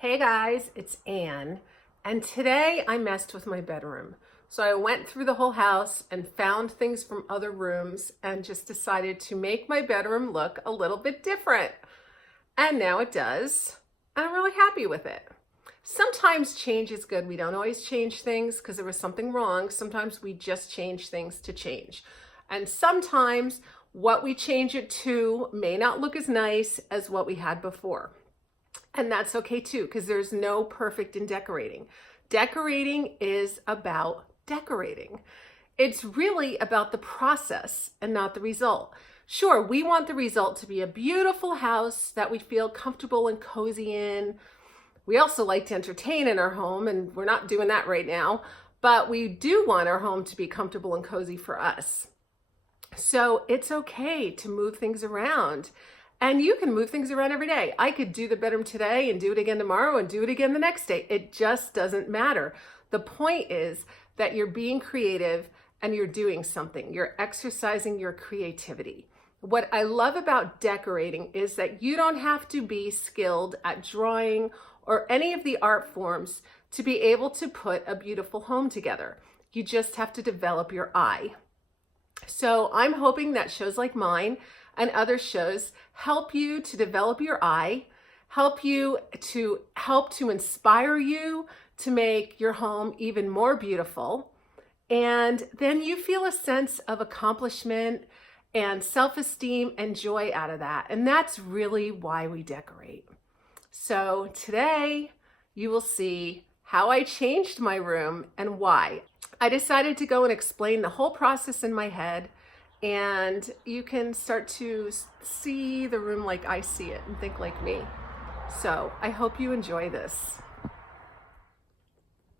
Hey guys, it's Anne, and today I messed with my bedroom. So I went through the whole house and found things from other rooms and just decided to make my bedroom look a little bit different. And now it does, and I'm really happy with it. Sometimes change is good. We don't always change things because there was something wrong. Sometimes we just change things to change. And sometimes what we change it to may not look as nice as what we had before. And that's okay too, because there's no perfect in decorating. Decorating is about decorating. It's really about the process and not the result. Sure, we want the result to be a beautiful house that we feel comfortable and cozy in. We also like to entertain in our home, and we're not doing that right now, but we do want our home to be comfortable and cozy for us. So it's okay to move things around. And you can move things around every day. I could do the bedroom today and do it again tomorrow and do it again the next day. It just doesn't matter. The point is that you're being creative and you're doing something. You're exercising your creativity. What I love about decorating is that you don't have to be skilled at drawing or any of the art forms to be able to put a beautiful home together. You just have to develop your eye. So I'm hoping that shows like mine and other shows help you to develop your eye, help to inspire you to make your home even more beautiful. And then you feel a sense of accomplishment and self-esteem and joy out of that. And that's really why we decorate. So today you will see how I changed my room and why. I decided to go and explain the whole process in my head, and you can start to see the room like I see it and think like me. So I hope you enjoy this.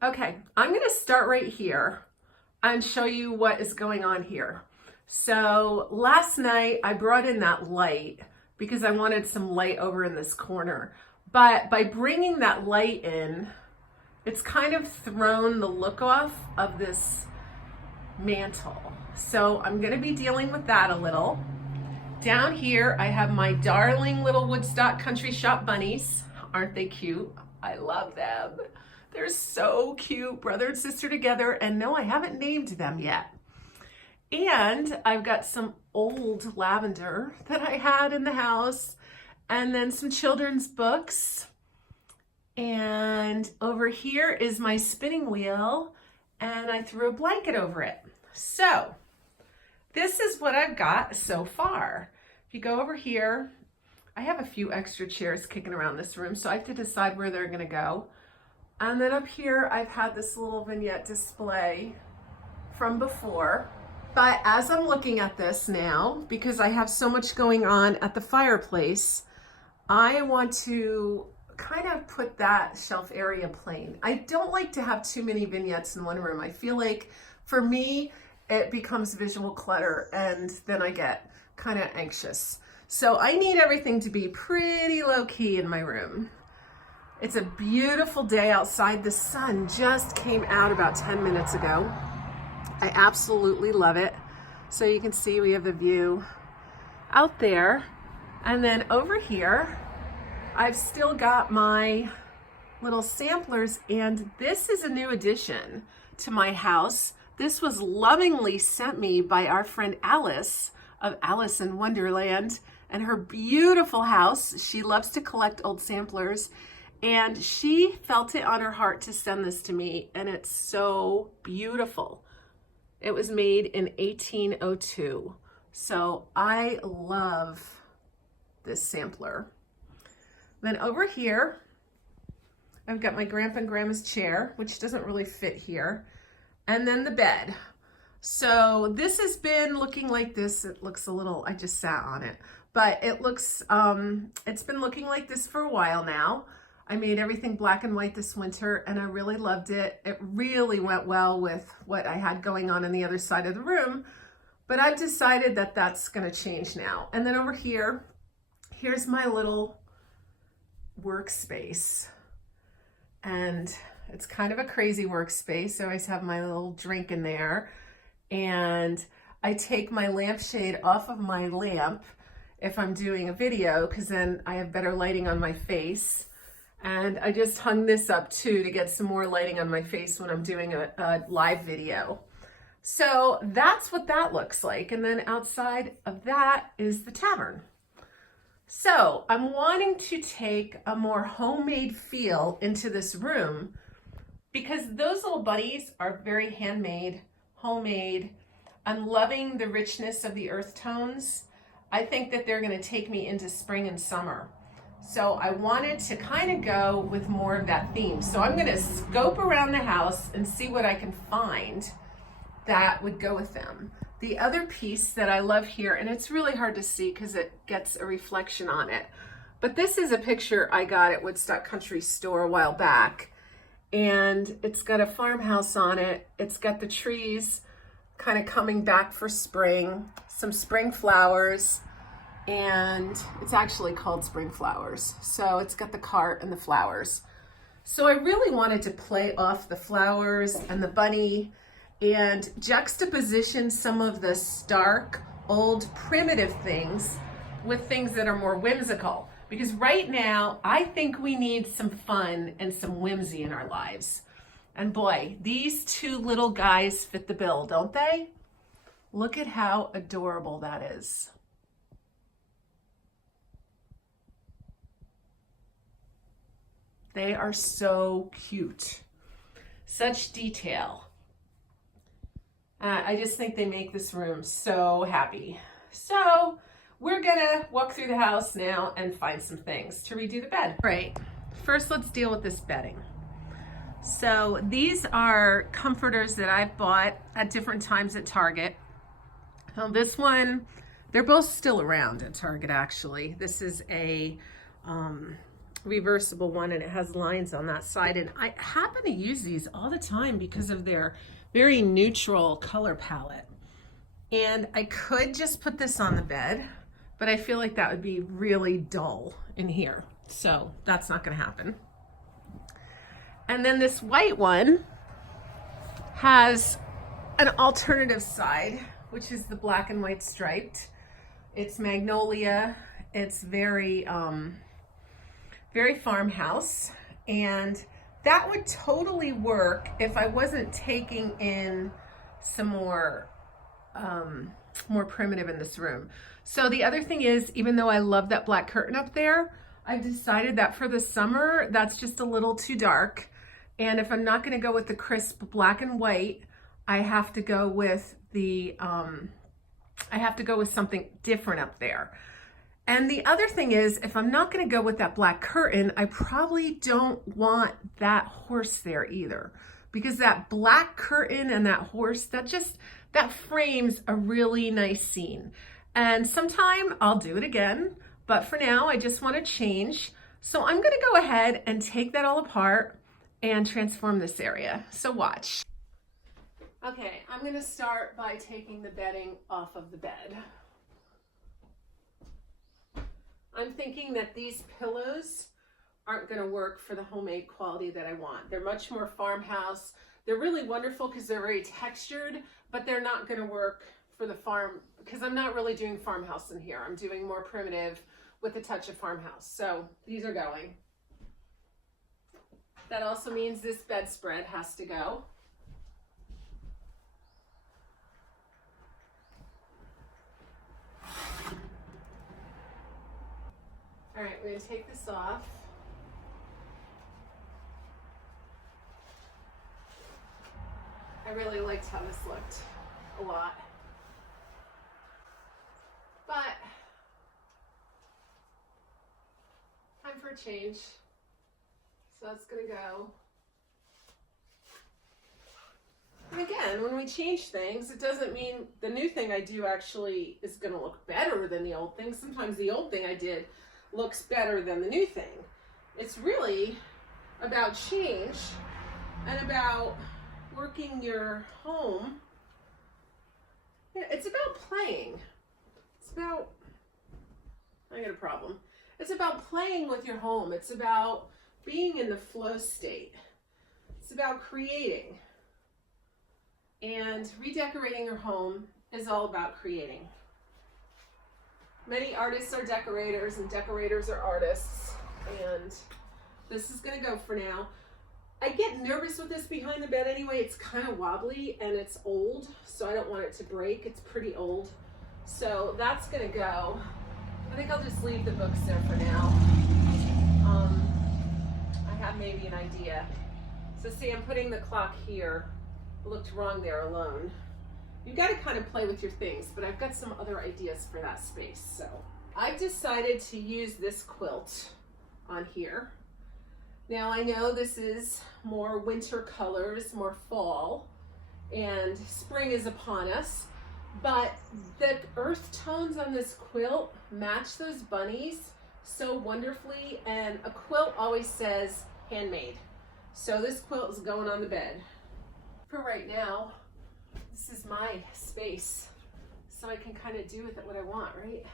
Okay, I'm gonna start right here and show you what is going on here. So last night I brought in that light because I wanted some light over in this corner. But by bringing that light in, it's kind of thrown the look off of this mantle. So I'm gonna be dealing with that a little. Down here, I have my darling little Woodstock Country Shop bunnies. Aren't they cute? I love them. They're so cute, brother and sister together. And no, I haven't named them yet. And I've got some old lavender that I had in the house, and then some children's books. And over here is my spinning wheel, and I threw a blanket over it. So this is what I've got so far. If you go over here, I have a few extra chairs kicking around this room, so I have to decide where they're gonna go. And then up here, I've had this little vignette display from before. But as I'm looking at this now, because I have so much going on at the fireplace, I want to kind of put that shelf area plain. I don't like to have too many vignettes in one room. I feel like for me, it becomes visual clutter and then I get kind of anxious. So I need everything to be pretty low key in my room. It's a beautiful day outside. The sun just came out about 10 minutes ago. I absolutely love it. So you can see we have the view out there. And then over here, I've still got my little samplers, and this is a new addition to my house. This was lovingly sent me by our friend Alice of Alice in Wonderland and her beautiful house. She loves to collect old samplers, and she felt it on her heart to send this to me, and it's so beautiful. It was made in 1802. So I love this sampler. Then over here, I've got my grandpa and grandma's chair, which doesn't really fit here. And then the bed. So this has been looking like this. It looks a little, I just sat on it, but it looks, it's been looking like this for a while now. I made everything black and white this winter and I really loved it. It really went well with what I had going on the other side of the room, but I've decided that that's gonna change now. And then over here, here's my little workspace. And it's kind of a crazy workspace. I always have my little drink in there. And I take my lampshade off of my lamp if I'm doing a video, because then I have better lighting on my face. And I just hung this up too to get some more lighting on my face when I'm doing a live video. So that's what that looks like. And then outside of that is the tavern. So I'm wanting to take a more homemade feel into this room because those little bunnies are very handmade, homemade. I'm loving the richness of the earth tones. I think that they're going to take me into spring and summer. So I wanted to kind of go with more of that theme. So I'm going to scope around the house and see what I can find that would go with them. The other piece that I love here, and it's really hard to see because it gets a reflection on it, but this is a picture I got at Woodstock Country Store a while back, and it's got a farmhouse on it. It's got the trees kind of coming back for spring, some spring flowers, and it's actually called Spring Flowers. So it's got the cart and the flowers. So I really wanted to play off the flowers and the bunny and juxtaposition some of the stark, old, primitive things with things that are more whimsical. Because right now, I think we need some fun and some whimsy in our lives. And boy, these two little guys fit the bill, don't they? Look at how adorable that is. They are so cute. Such detail. I just think they make this room so happy. So we're gonna walk through the house now and find some things to redo the bed. Right, first let's deal with this bedding. So these are comforters that I've bought at different times at Target. Now this one, they're both still around at Target actually. This is a reversible one and it has lines on that side, and I happen to use these all the time because of their very neutral color palette. And I could just put this on the bed, but I feel like that would be really dull in here, so that's not going to happen. And then this white one has an alternative side, which is the black and white striped. It's magnolia. It's very very farmhouse, and that would totally work if I wasn't taking in some more primitive in this room. So the other thing is, even though I love that black curtain up there, I've decided that for the summer, that's just a little too dark. And if I'm not gonna go with the crisp black and white, I have to go with the, I have to go with something different up there. And the other thing is, if I'm not gonna go with that black curtain, I probably don't want that horse there either. Because that black curtain and that horse, that frames a really nice scene. And sometime I'll do it again, but for now I just wanna change. So I'm gonna go ahead and take that all apart and transform this area. So watch. Okay, I'm gonna start by taking the bedding off of the bed. I'm thinking that these pillows aren't going to work for the homemade quality that I want. They're much more farmhouse. They're really wonderful because they're very textured, but they're not going to work for the farm because I'm not really doing farmhouse in here. I'm doing more primitive with a touch of farmhouse. So these are going. That also means this bedspread has to go. All right, we're gonna take this off. I really liked how this looked a lot. But time for a change. So that's gonna go. And again, when we change things, it doesn't mean the new thing I do actually is gonna look better than the old thing. Sometimes the old thing I did looks better than the new thing. It's really about change and about working your home. It's about playing. It's about, I got a problem. It's about playing with your home. It's about being in the flow state. It's about creating. And redecorating your home is all about creating. Many artists are decorators and decorators are artists, and This is gonna go for now. I get nervous with this behind the bed anyway. It's kind of wobbly and it's old, so I don't want it to break. It's pretty old. So that's gonna go. I think I'll just leave the books there for now. I have maybe an idea. So see, I'm putting the clock here. It looked wrong there alone. You've got to kind of play with your things, but I've got some other ideas for that space. So I've decided to use this quilt on here. Now I know this is more winter colors, more fall, and spring is upon us, but the earth tones on this quilt match those bunnies so wonderfully, and a quilt always says handmade. So this quilt is going on the bed. For right now, this is my space, so I can kind of do with it what I want, right?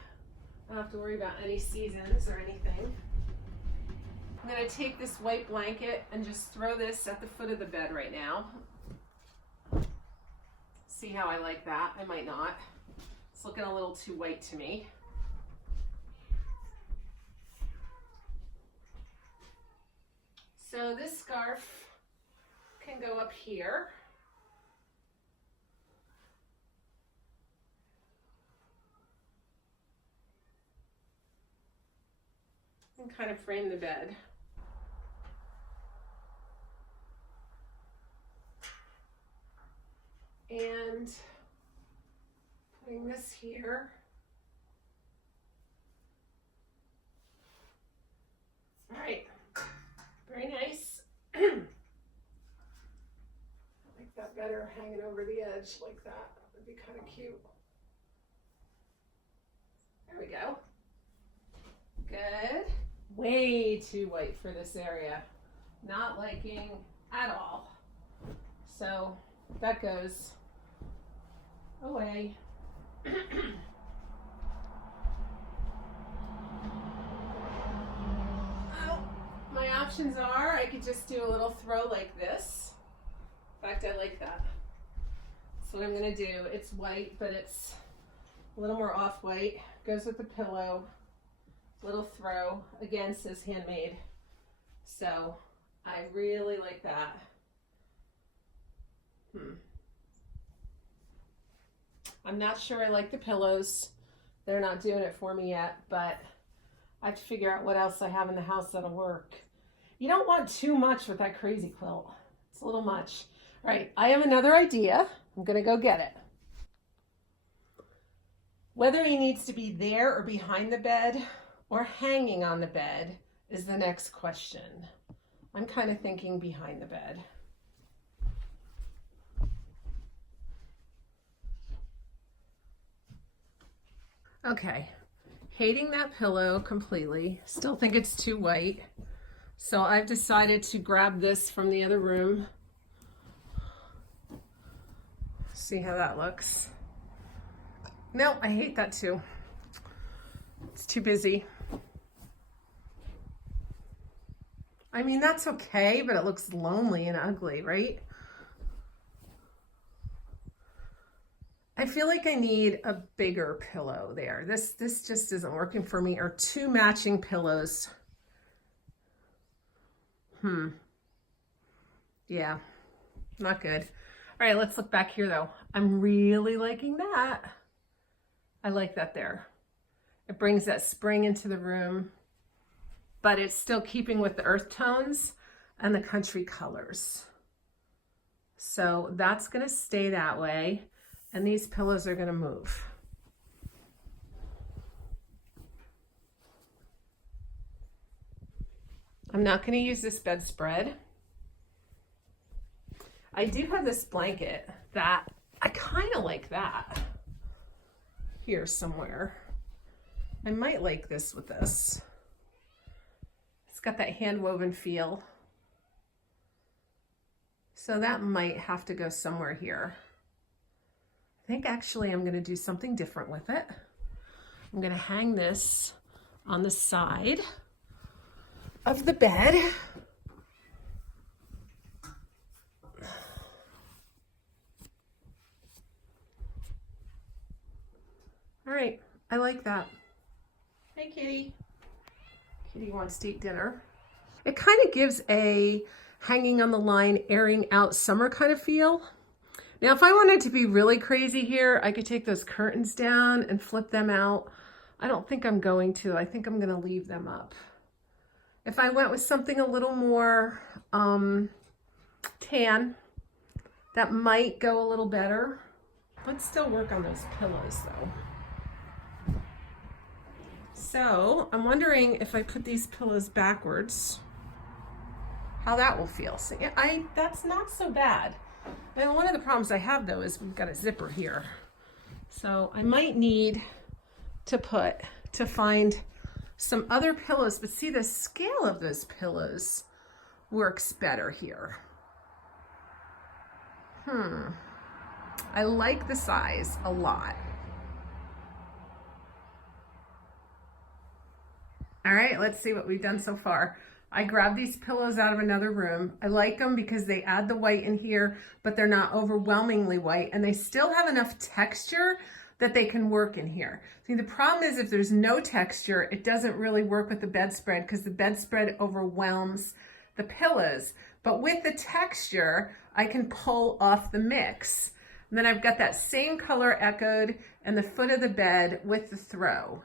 I don't have to worry about any seasons or anything. I'm gonna take this white blanket and just throw this at the foot of the bed right now. See how I like that? I might not. It's looking a little too white to me. So this scarf can go up here. And kind of frame the bed. And putting this here. All right, very nice. I like that better, hanging over the edge like that. That would be kind of cute. There we go. Good. Way too white for this area. Not liking at all. So that goes away. My options are I could just do a little throw like this. In fact, I like that. So what I'm gonna do, it's white, but it's a little more off-white. Goes with the pillow. Little throw. Again, says handmade. So I really like that. I'm not sure I like the pillows. They're not doing it for me yet, but I have to figure out what else I have in the house that'll work. You don't want too much with that crazy quilt. It's a little much. All right, I have another idea. I'm gonna go get it. Whether he needs to be there or behind the bed or hanging on the bed is the next question. I'm kind of thinking behind the bed. Okay, hating that pillow completely. Still think it's too white. So I've decided to grab this from the other room. See how that looks. No, I hate that too. It's too busy. I mean, that's okay, but it looks lonely and ugly, right? I feel like I need a bigger pillow there. This just isn't working for me, or two matching pillows. Yeah, not good. All right, let's look back here though. I'm really liking that. I like that there. It brings that spring into the room, but it's still keeping with the earth tones and the country colors. So that's gonna stay that way. And these pillows are gonna move. I'm not gonna use this bedspread. I do have this blanket that I kind of like that here somewhere. I might like this with this. It's got that hand woven feel. So that might have to go somewhere here. I think actually I'm going to do something different with it. I'm going to hang this on the side of the bed. All right, I like that. Hey, kitty. Kitty wants to eat dinner. It kind of gives a hanging on the line, airing out summer kind of feel. Now, if I wanted to be really crazy here, I could take those curtains down and flip them out. I don't think I'm going to. I think I'm going to leave them up. If I went with something a little more tan, that might go a little better. Let's still work on those pillows though. So I'm wondering if I put these pillows backwards, how that will feel. So that's not so bad. And one of the problems I have though is we've got a zipper here. So I might need to find some other pillows, but see, the scale of those pillows works better here. I like the size a lot. All right, let's see what we've done so far. I grabbed these pillows out of another room. I like them because they add the white in here, but they're not overwhelmingly white, and they still have enough texture that they can work in here. See, the problem is if there's no texture, it doesn't really work with the bedspread because the bedspread overwhelms the pillows. But with the texture, I can pull off the mix. And then I've got that same color echoed in the foot of the bed with the throw.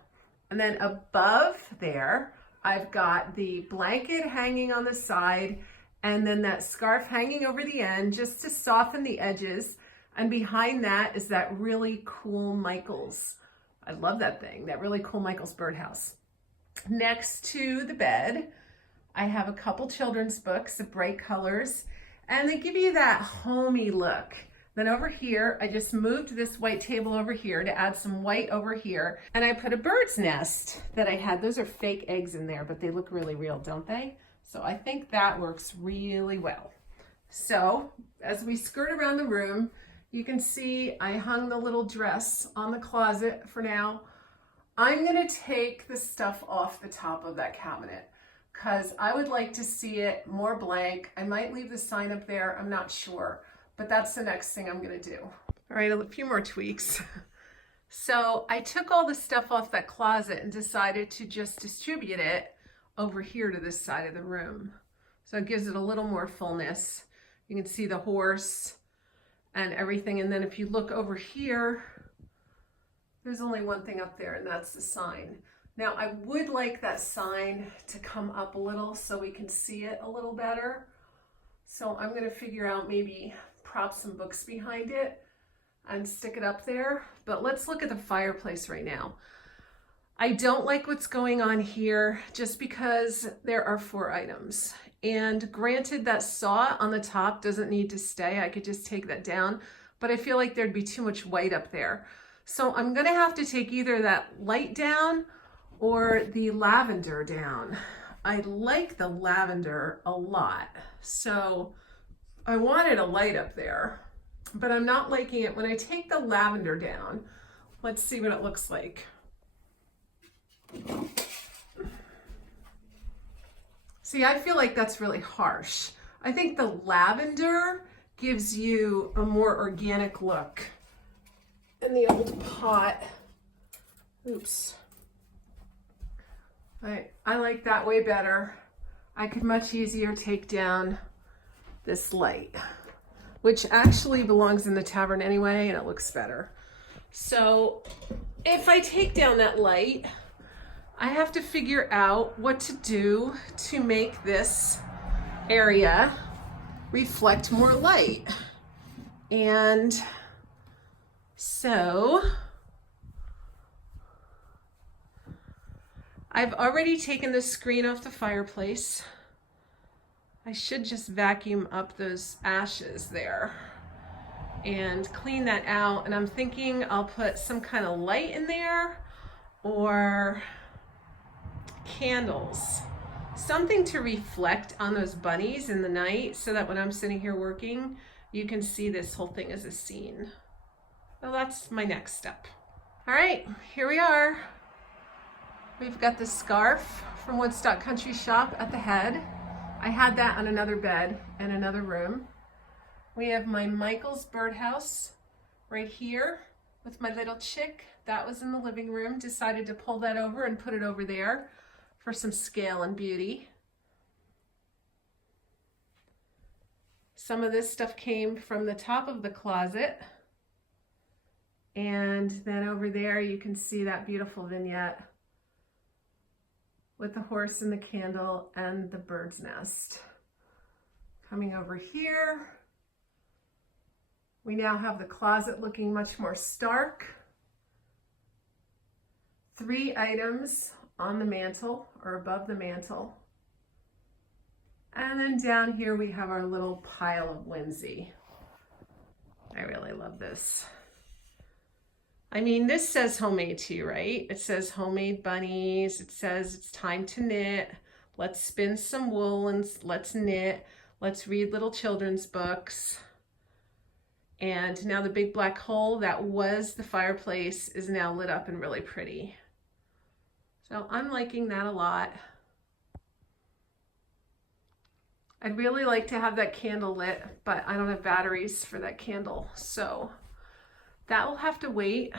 And then above there, I've got the blanket hanging on the side and then that scarf hanging over the end just to soften the edges. And behind that is that really cool Michaels. I love that thing, that really cool Michaels birdhouse. Next to the bed, I have a couple children's books of bright colors, and they give you that homey look. Then over here, I just moved this white table over here to add some white over here, and I put a bird's nest that I had. Those are fake eggs in there, but they look really real, don't they? So I think that works really well. So as we skirt around the room, you can see I hung the little dress on the closet for now. I'm gonna take the stuff off the top of that cabinet because I would like to see it more blank. I might leave the sign up there, I'm not sure, but that's the next thing I'm gonna do. All right, a few more tweaks. So I took all the stuff off that closet and decided to just distribute it over here to this side of the room. So it gives it a little more fullness. You can see the horse and everything. And then if you look over here, there's only one thing up there, and that's the sign. Now I would like that sign to come up a little so we can see it a little better. So I'm gonna figure out maybe prop some books behind it and stick it up there. But let's look at the fireplace right now. I don't like what's going on here just because there are 4 items. And granted, that saw on the top doesn't need to stay. I could just take that down, but I feel like there'd be too much white up there. So I'm gonna have to take either that light down or the lavender down. I like the lavender a lot. So I wanted a light up there, but I'm not liking it. When I take the lavender down, let's see what it looks like. See, I feel like that's really harsh. I think the lavender gives you a more organic look. And the old pot, oops. I like that way better. I could much easier take down this light, which actually belongs in the tavern anyway, and it looks better. So if I take down that light, I have to figure out what to do to make this area reflect more light. And so I've already taken the screen off the fireplace. I should just vacuum up those ashes there and clean that out. And I'm thinking I'll put some kind of light in there or candles, something to reflect on those bunnies in the night so that when I'm sitting here working, you can see this whole thing as a scene. Well, that's my next step. All right, here we are. We've got the scarf from Woodstock Country Shop at the head. I had that on another bed in another room. We have my Michaels birdhouse right here with my little chick. That was in the living room. Decided to pull that over and put it over there for some scale and beauty. Some of this stuff came from the top of the closet. And then over there you can see that beautiful vignette with the horse and the candle and the bird's nest. Coming over here, we now have the closet looking much more stark. 3 items on the mantle or above the mantle. And then down here we have our little pile of whimsy. I really love this. I mean, this says homemade too, right? It says homemade bunnies. It says it's time to knit. Let's spin some wool and let's knit. Let's read little children's books. And now the big black hole that was the fireplace is now lit up and really pretty. So I'm liking that a lot. I'd really like to have that candle lit, but I don't have batteries for that candle. So that will have to wait.